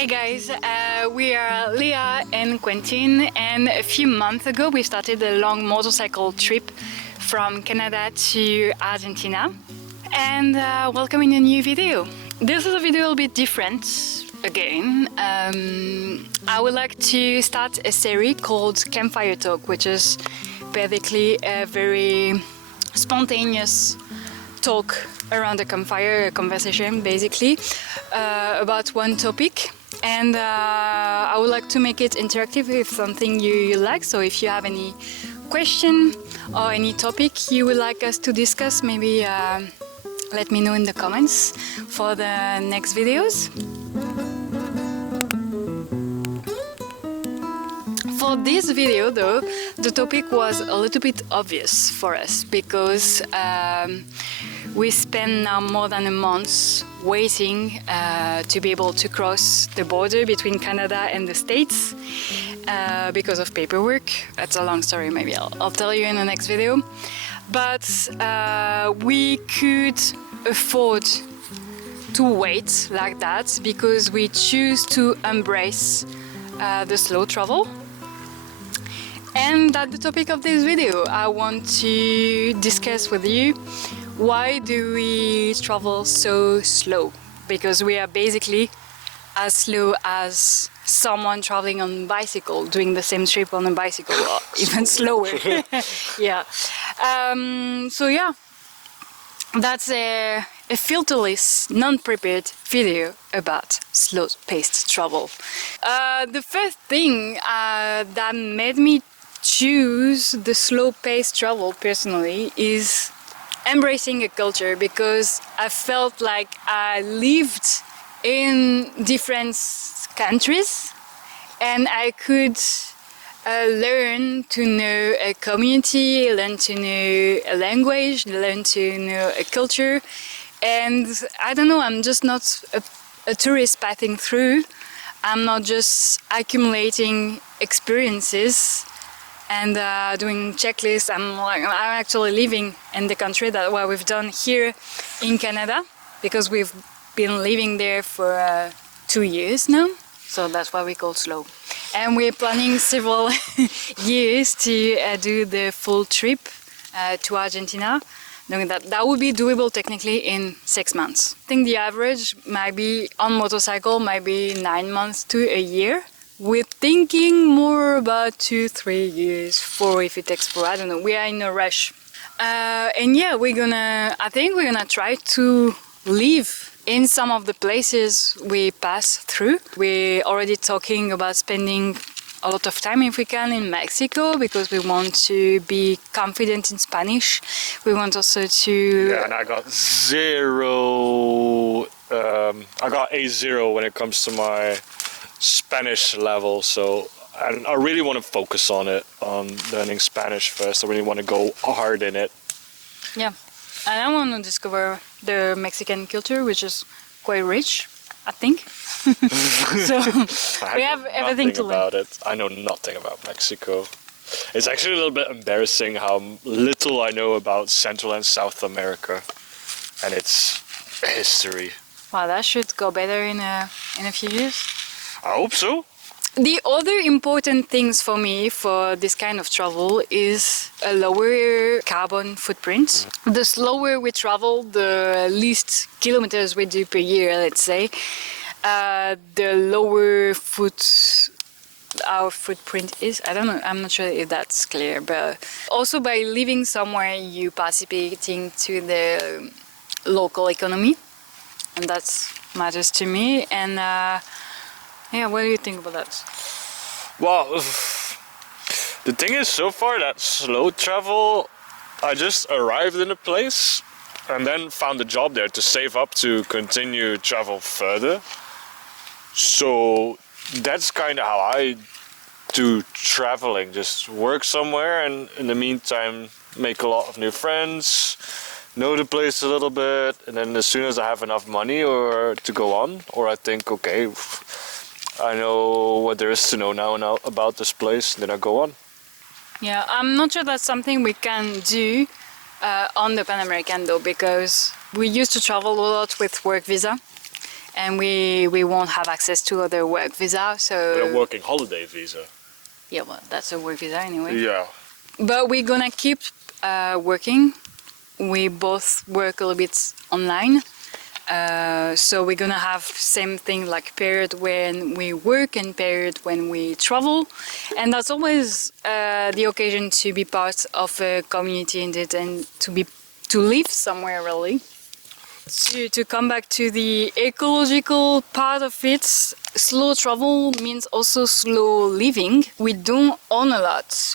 Hey guys, we are Leah and Quentin, and a few months ago we started a long motorcycle trip from Canada to Argentina. And welcome in a new video. This is a video a little bit different again. I would like to start a series called Campfire Talk, which is basically a very spontaneous talk around the campfire, a conversation basically about one topic. And I would like to make it interactive if something you like. So if you have any question or any topic you would like us to discuss, maybe let me know in the comments for the next videos. For this video though, the topic was a little bit obvious for us because we spent now more than a month waiting to be able to cross the border between Canada and the States because of paperwork. That's a long story, maybe I'll tell you in the next video. But we could afford to wait like that because we choose to embrace the slow travel. And that's the topic of this video. I want to discuss with you why do we travel so slow? Because we are basically as slow as someone traveling on a bicycle, doing the same trip on a bicycle, or even slower. Yeah. So yeah, that's a filterless, non-prepared video about slow-paced travel. The first thing that made me choose the slow-paced travel personally is embracing a culture, because I felt like I lived in different countries and I could learn to know a community, learn to know a language, learn to know a culture. And I don't know, I'm just not a tourist passing through. I'm not just accumulating experiences and doing checklists. I'm actually living in the country. That's what we've done here in Canada, because we've been living there for 2 years now. So that's why we call slow. And we're planning several years to do the full trip to Argentina. That would be doable technically in 6 months. I think the average might be on motorcycle, might be 9 months to a year. We're thinking more about 2-3 years, 4 if it takes 4, I don't know. We are in a rush. And yeah, I think we're gonna try to live in some of the places we pass through. We're already talking about spending a lot of time, if we can, in Mexico, because we want to be confident in Spanish. We want also to... Yeah, and I got A0 when it comes to my Spanish level, so I really want to focus on learning Spanish first. I really want to go hard in it. Yeah, and I want to discover the Mexican culture, which is quite rich, I think. So we have everything to learn about it. I know nothing about Mexico. It's actually a little bit embarrassing how little I know about Central and South America and its history. Wow, that should go better in a few years. I hope so. The other important things for me for this kind of travel is a lower carbon footprint. The slower we travel, the least kilometers we do per year, let's say, the lower our footprint is. I don't know, I'm not sure if that's clear, but also by living somewhere you participating to the local economy, and that matters to me. And yeah, what do you think about that? Well, the thing is, so far that slow travel, I just arrived in a place and then found a job there to save up to continue travel further. So that's kind of how I do traveling, just work somewhere and in the meantime make a lot of new friends, know the place a little bit, and then as soon as I have enough money or to go on, or I think, okay, I know what there is to know now about this place, then I go on. Yeah, I'm not sure that's something we can do on the Pan American though, because we used to travel a lot with work visa, and we won't have access to other work visa. So We're working holiday visa. yeah, well, that's a work visa anyway. Yeah. But we're gonna keep working. We both work a little bit online. So we're gonna have same thing, like period when we work and period when we travel, and that's always the occasion to be part of a community indeed, and to live somewhere really. To come back to the ecological part of it, slow travel means also slow living. We don't own a lot.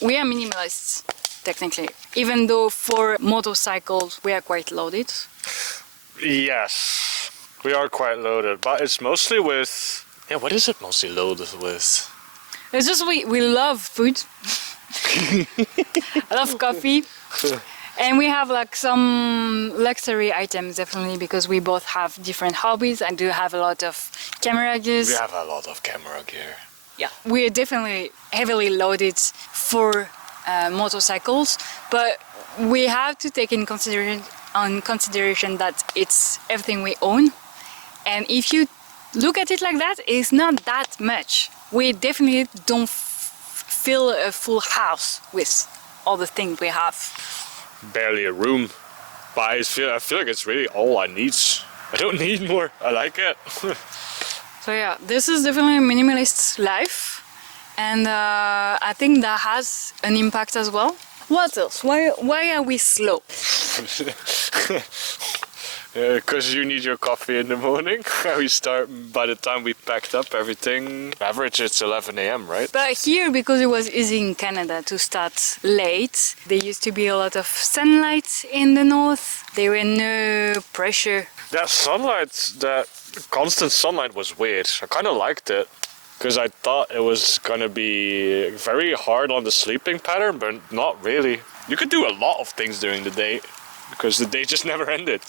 We are minimalists technically, even though for motorcycles we are quite loaded. Yes, we are quite loaded, but it's mostly with... Yeah, what is it mostly loaded with? It's just we love food. I love coffee. And we have like some luxury items definitely, because we both have different hobbies. I do have a lot of camera gears. We have a lot of camera gear. Yeah, we're definitely heavily loaded for motorcycles, but we have to take in consideration that it's everything we own. And if you look at it like that, it's not that much. We definitely don't fill a full house with all the things we have. Barely a room, but I feel like it's really all I need. I don't need more. I like it. So yeah, this is definitely a minimalist life, and I think that has an impact as well. What else? Why are we slow? Because you need your coffee in the morning. We start by the time we packed up everything. Average it's 11 a.m., right? But here, because it was easy in Canada to start late, there used to be a lot of sunlight in the north. There were no pressure. That sunlight, that constant sunlight was weird. I kind of liked it. Because I thought it was gonna be very hard on the sleeping pattern, but not really. You could do a lot of things during the day, because the day just never ended.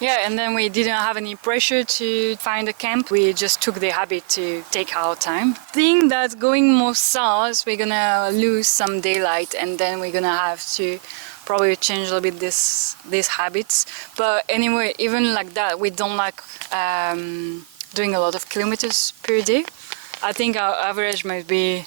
Yeah, and then we didn't have any pressure to find a camp. We just took the habit to take our time. I think that going more south, we're gonna lose some daylight, and then we're gonna have to probably change a little bit these habits. But anyway, even like that, we don't like doing a lot of kilometers per day. I think our average might be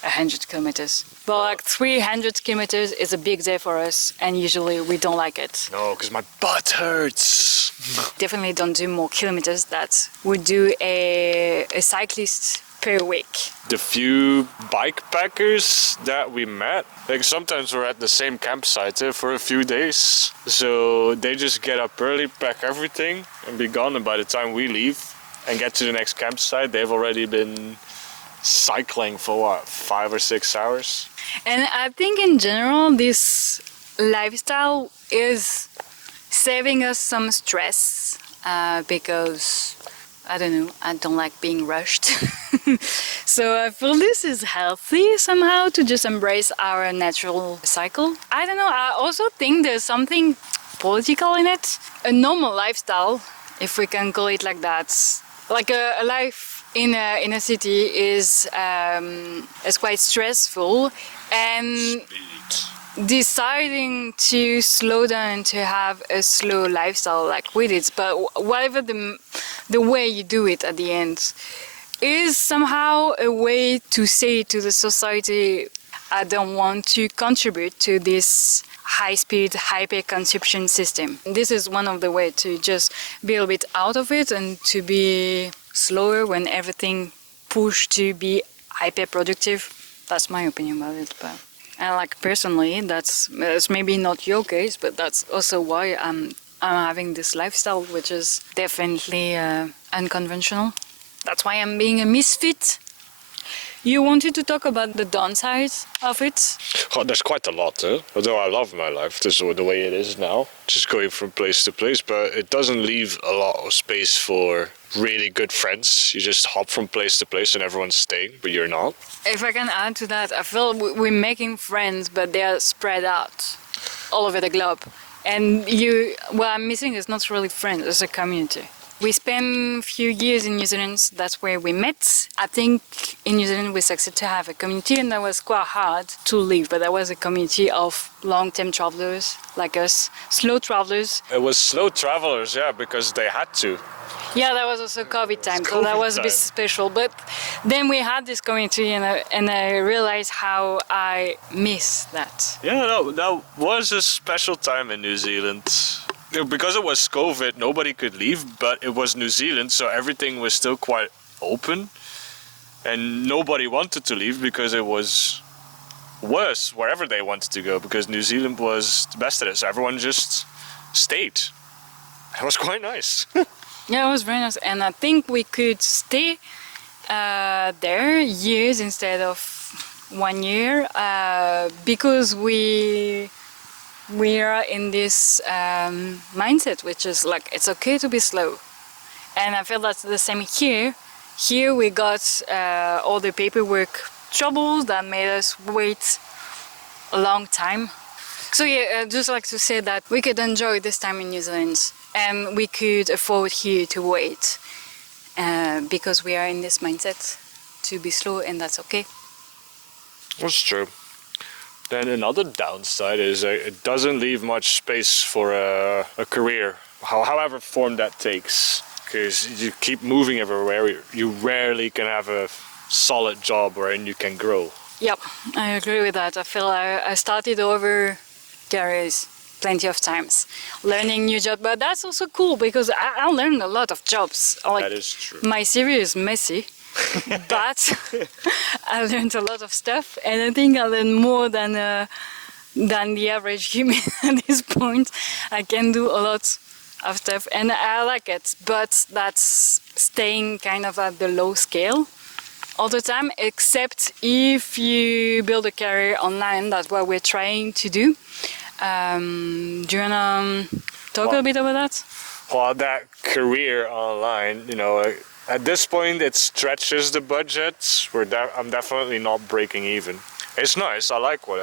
100 kilometers. But like 300 kilometers is a big day for us, and usually we don't like it. No, because my butt hurts. Definitely don't do more kilometers. That would do a cyclist per week. The few bike packers that we met, like sometimes we're at the same campsite for a few days. So they just get up early, pack everything, and be gone. And by the time we leave and get to the next campsite, they've already been cycling for what, 5 or 6 hours? And I think in general this lifestyle is saving us some stress because I don't know, I don't like being rushed. So I feel this is healthy somehow to just embrace our natural cycle. I don't know, I also think there's something political in it. A normal lifestyle, if we can call it like that, like a life in a city is quite stressful, and deciding to slow down, to have a slow lifestyle like we did, but whatever the way you do it at the end, is somehow a way to say to the society, I don't want to contribute to this high-speed, hyper-consumption system. This is one of the ways to just be a little bit out of it and to be slower when everything pushed to be hyper-productive. That's my opinion about it. But and like personally, that's maybe not your case, but that's also why I'm having this lifestyle, which is definitely unconventional. That's why I'm being a misfit. You wanted to talk about the downsides of it? Oh, there's quite a lot, although I love my life, this is the way it is now. Just going from place to place, but it doesn't leave a lot of space for really good friends. You just hop from place to place and everyone's staying, but you're not. If I can add to that, I feel we're making friends, but they are spread out all over the globe. And what I'm missing is not really friends, it's a community. We spent a few years in New Zealand. That's where we met. I think in New Zealand we succeeded to have a community, and that was quite hard to live. But that was a community of long-term travelers like us, slow travelers. It was slow travelers, yeah, because they had to. Yeah, that was also COVID time, so that COVID was a bit time. special. But then we had this community, and I realized how I miss that. Yeah, that was a special time in New Zealand. Because it was COVID, nobody could leave, but it was New Zealand, so everything was still quite open. And nobody wanted to leave because it was worse wherever they wanted to go, because New Zealand was the best at it, so everyone just stayed. It was quite nice. Yeah, it was very nice, and I think we could stay there years instead of 1 year because we are in this mindset, which is like it's okay to be slow, and I feel that's the same here. Here we got all the paperwork troubles that made us wait a long time. So yeah, I'd just like to say that we could enjoy this time in New Zealand, and we could afford here to wait because we are in this mindset to be slow, and that's okay. That's true. Then another downside is it doesn't leave much space for a career, however form that takes. Because you keep moving everywhere, you rarely can have a solid job wherein you can grow. Yep, I agree with that. I feel I started over careers plenty of times, learning new jobs, but that's also cool because I learned a lot of jobs. Like, That is true. my CV is messy, but I learned a lot of stuff, and I think I learned more than the average human at this point. I can do a lot of stuff, and I like it, but that's staying kind of at the low scale all the time, except if you build a career online. That's what we're trying to do. Do you wanna talk a bit about that? Well, that career online, at this point it stretches the budget. I'm definitely not breaking even. It's nice. I like what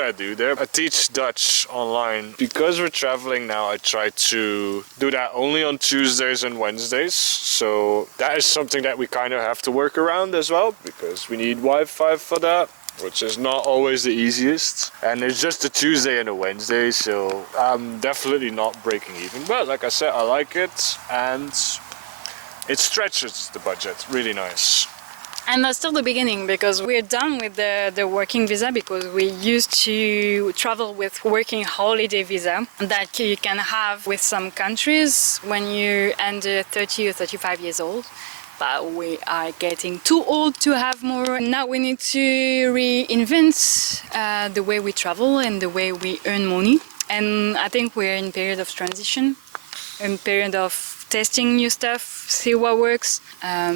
I do there. I teach Dutch online. Because we're traveling now, I try to do that only on Tuesdays and Wednesdays. So that is something that we kind of have to work around as well, because we need Wi-Fi for that, which is not always the easiest. And it's just a Tuesday and a Wednesday, so I'm definitely not breaking even. But like I said, I like it, and it stretches the budget. Really nice. And that's still the beginning, because we're done with the working visa, because we used to travel with working holiday visa that you can have with some countries when you're under 30 or 35 years old. But we are getting too old to have more. Now we need to reinvent the way we travel and the way we earn money. And I think we're in a period of transition, a period of testing new stuff, see what works. I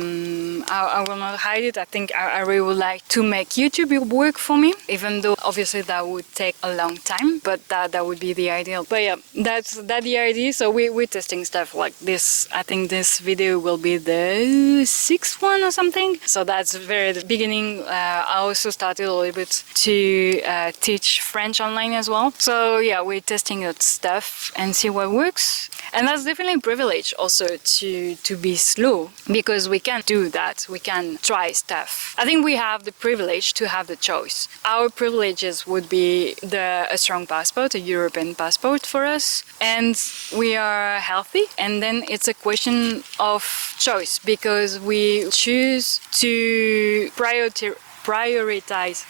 will not hide it. I think I really would like to make YouTube work for me, even though obviously that would take a long time, but that would be the ideal. But yeah, that's the idea. So we're testing stuff like this. I think this video will be the 6th one or something. So that's very the beginning. I also started a little bit to teach French online as well. So yeah, we're testing that stuff and see what works. And that's definitely a privilege also to be slow, because we can do that. We can try stuff. I think we have the privilege to have the choice. Our privileges would be a strong passport, a European passport for us, and we are healthy. And then it's a question of choice, because we choose to prioritize.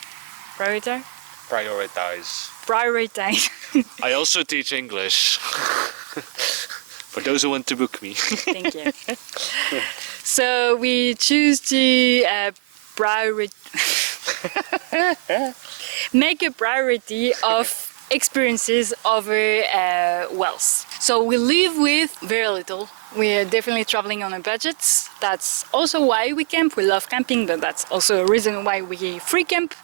I also teach English. For those who want to book me. Thank you. So we choose to make a priority of experiences over wealth. So we live with very little. We are definitely traveling on a budget. That's also why we camp. We love camping, but that's also a reason why we free camp,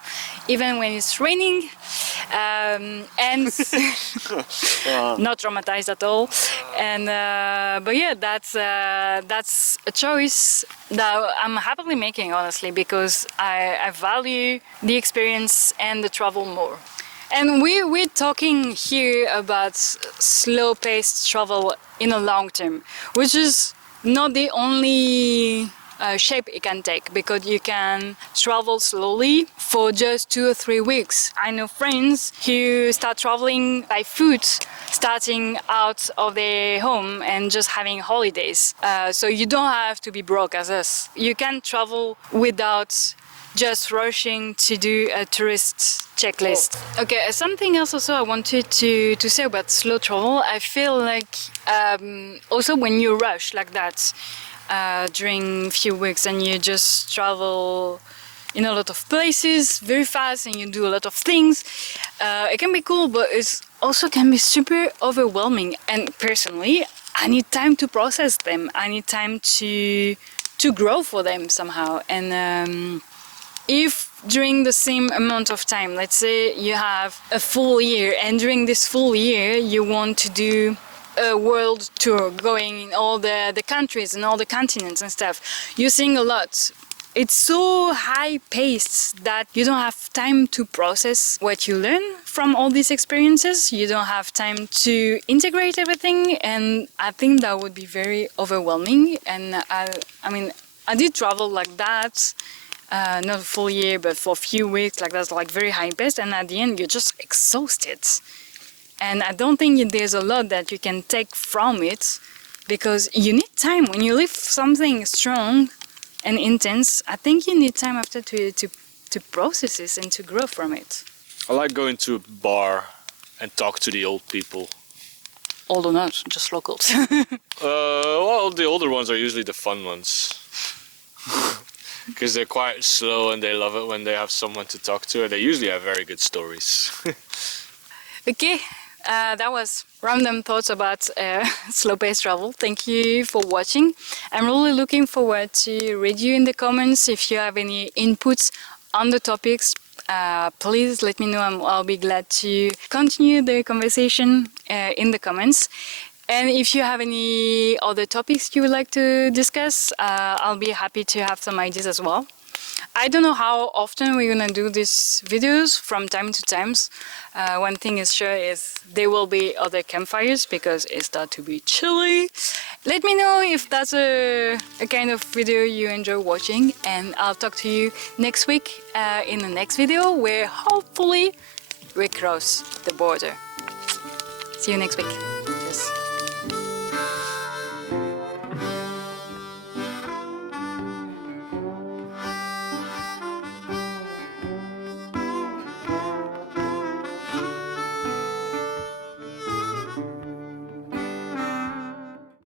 even when it's raining. And not traumatized at all. And but yeah, that's a choice that I'm happily making, honestly, because I value the experience and the travel more. And we're talking here about slow-paced travel in a long term, which is not the only shape it can take, because you can travel slowly for just 2 or 3 weeks. I know friends who start traveling by foot, starting out of their home and just having holidays. So you don't have to be broke as us. You can travel without just rushing to do a tourist checklist. Okay, something else also I wanted to say about slow travel. I feel like also when you rush like that during few weeks and you just travel in a lot of places very fast and you do a lot of things, it can be cool, but it also can be super overwhelming. And personally, I need time to process them. I need time to grow for them somehow. And if during the same amount of time, let's say you have a full year, and during this full year you want to do a world tour, going in all the countries and all the continents and stuff, you're seeing a lot. It's so high paced that you don't have time to process what you learn from all these experiences. You don't have time to integrate everything, and I think that would be very overwhelming. And I mean, I did travel like that. Not a full year, but for a few weeks, like that's like very high paced, and at the end you're just exhausted. And I don't think there's a lot that you can take from it, because you need time. When you live something strong and intense, I think you need time after to process this and to grow from it. I like going to a bar and talk to the old people. Old or not, just locals. Well, the older ones are usually the fun ones. Because they're quite slow and they love it when they have someone to talk to, and they usually have very good stories. Okay, that was random thoughts about slow-paced travel. Thank you for watching. I'm really looking forward to read you in the comments. If you have any inputs on the topics, please let me know. I'll be glad to continue the conversation in the comments. And if you have any other topics you would like to discuss, I'll be happy to have some ideas as well. I don't know how often we're gonna do these videos, from time to time. One thing is sure is there will be other campfires, because it starts to be chilly. Let me know if that's a kind of video you enjoy watching, and I'll talk to you next week in the next video, where hopefully we cross the border. See you next week. Cheers.